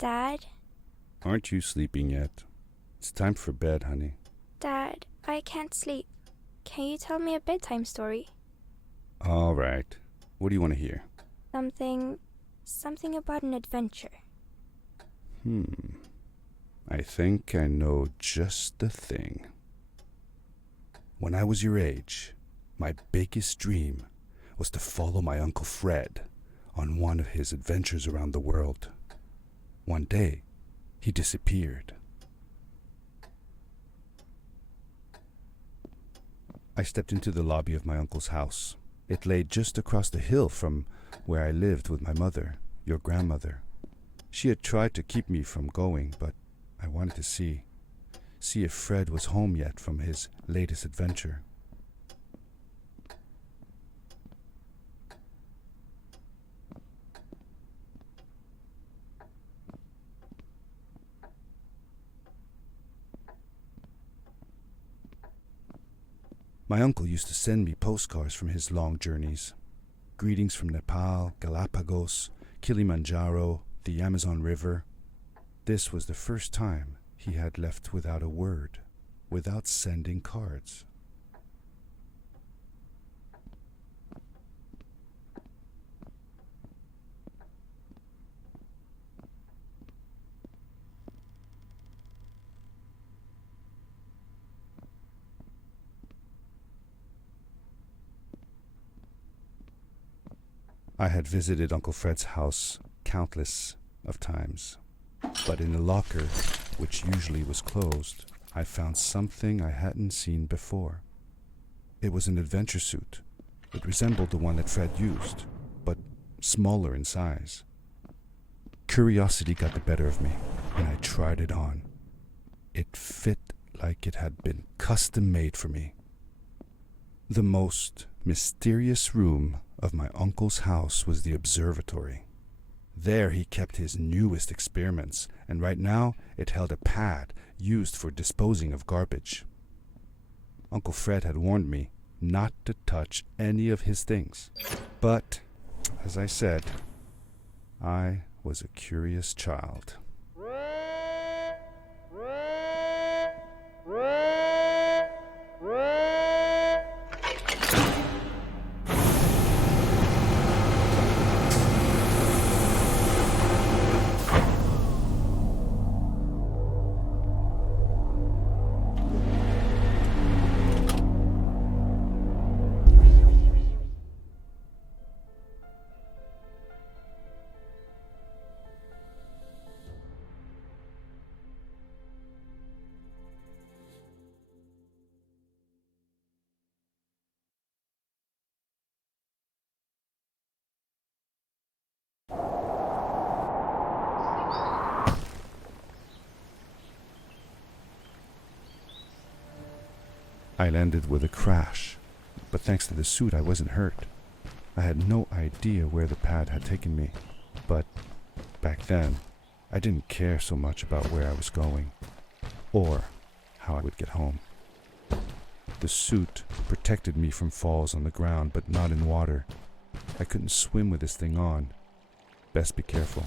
Dad? Aren't you sleeping yet? It's time for bed, honey. Dad, I can't sleep. Can you tell me a bedtime story? All right. What do you want to hear? Something about an adventure. I think I know just the thing. When I was your age, my biggest dream was to follow my Uncle Fred on one of his adventures around the world. One day, he disappeared. I stepped into the lobby of my uncle's house. It lay just across the hill from where I lived with my mother, your grandmother. She had tried to keep me from going, but I wanted to see if Fred was home yet from his latest adventure. My uncle used to send me postcards from his long journeys. Greetings from Nepal, Galapagos, Kilimanjaro, the Amazon River. This was the first time he had left without a word, without sending cards. I had visited Uncle Fred's house countless of times, but in the locker, which usually was closed, I found something I hadn't seen before. It was an adventure suit. It resembled the one that Fred used, but smaller in size. Curiosity got the better of me, and I tried it on. It fit like it had been custom made for me. The most mysterious room of my uncle's house was the observatory. There he kept his newest experiments, and right now it held a pad used for disposing of garbage. Uncle Fred had warned me not to touch any of his things. But, as I said, I was a curious child. I landed with a crash, but thanks to the suit I wasn't hurt. I had no idea where the pad had taken me, but back then I didn't care so much about where I was going, or how I would get home. The suit protected me from falls on the ground, but not in water. I couldn't swim with this thing on. Best be careful.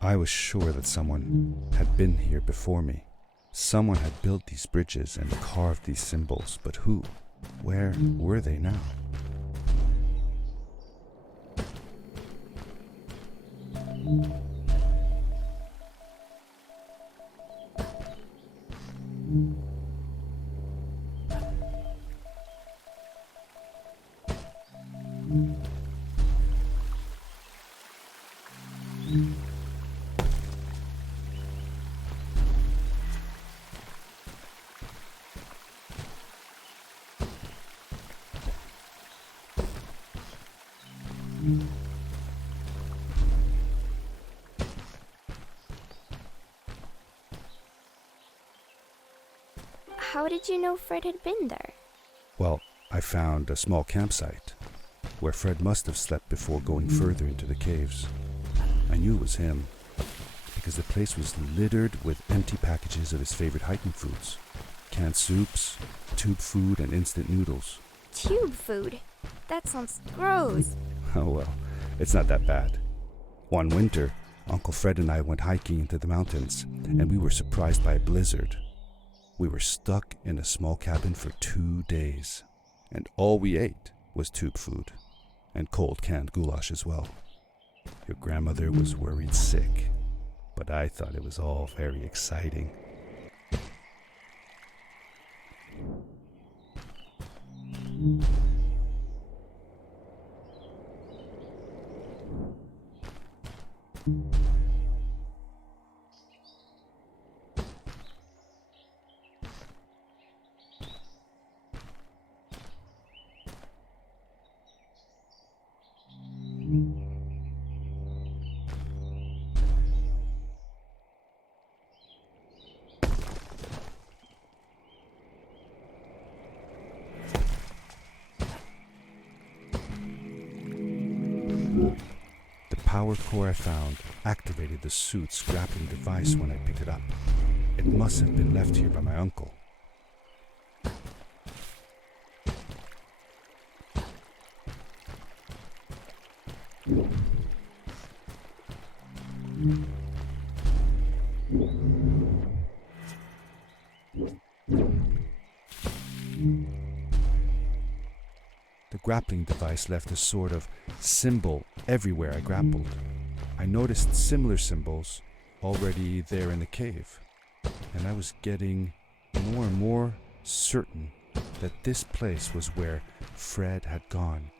I was sure that someone had been here before me. Someone had built these bridges and carved these symbols, but who? Where were they now? How did you know Fred had been there? Well, I found a small campsite where Fred must have slept before going further into the caves. I knew it was him because the place was littered with empty packages of his favorite hiking foods. canned soups, tube food, and instant noodles. Tube food? That sounds gross. Oh well, it's not that bad. One winter, Uncle Fred and I went hiking into the mountains, and we were surprised by a blizzard. We were stuck in a small cabin for 2 days, and all we ate was tube food, and cold canned goulash as well. Your grandmother was worried sick, but I thought it was all very exciting. The power core I found activated the suit's grappling device when I picked it up. It must have been left here by my uncle. The grappling device left a sort of symbol everywhere I grappled. I noticed similar symbols already there in the cave, and I was getting more and more certain that this place was where Fred had gone.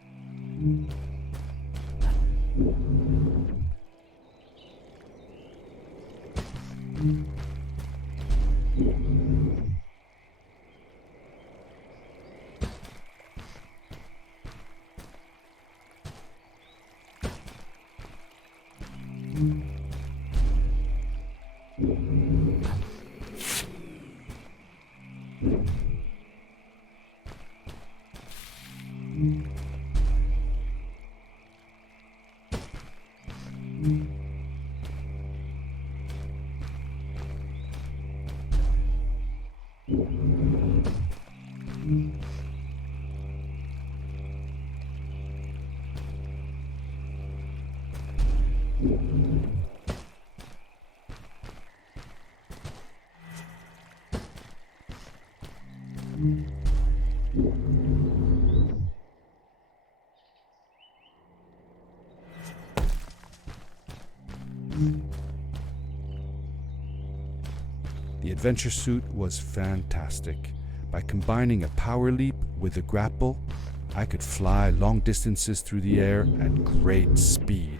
The adventure suit was fantastic. By combining a power leap with a grapple, I could fly long distances through the air at great speed.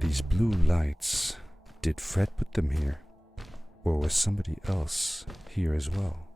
These blue lights. Did Fred put them here? Or was somebody else here as well?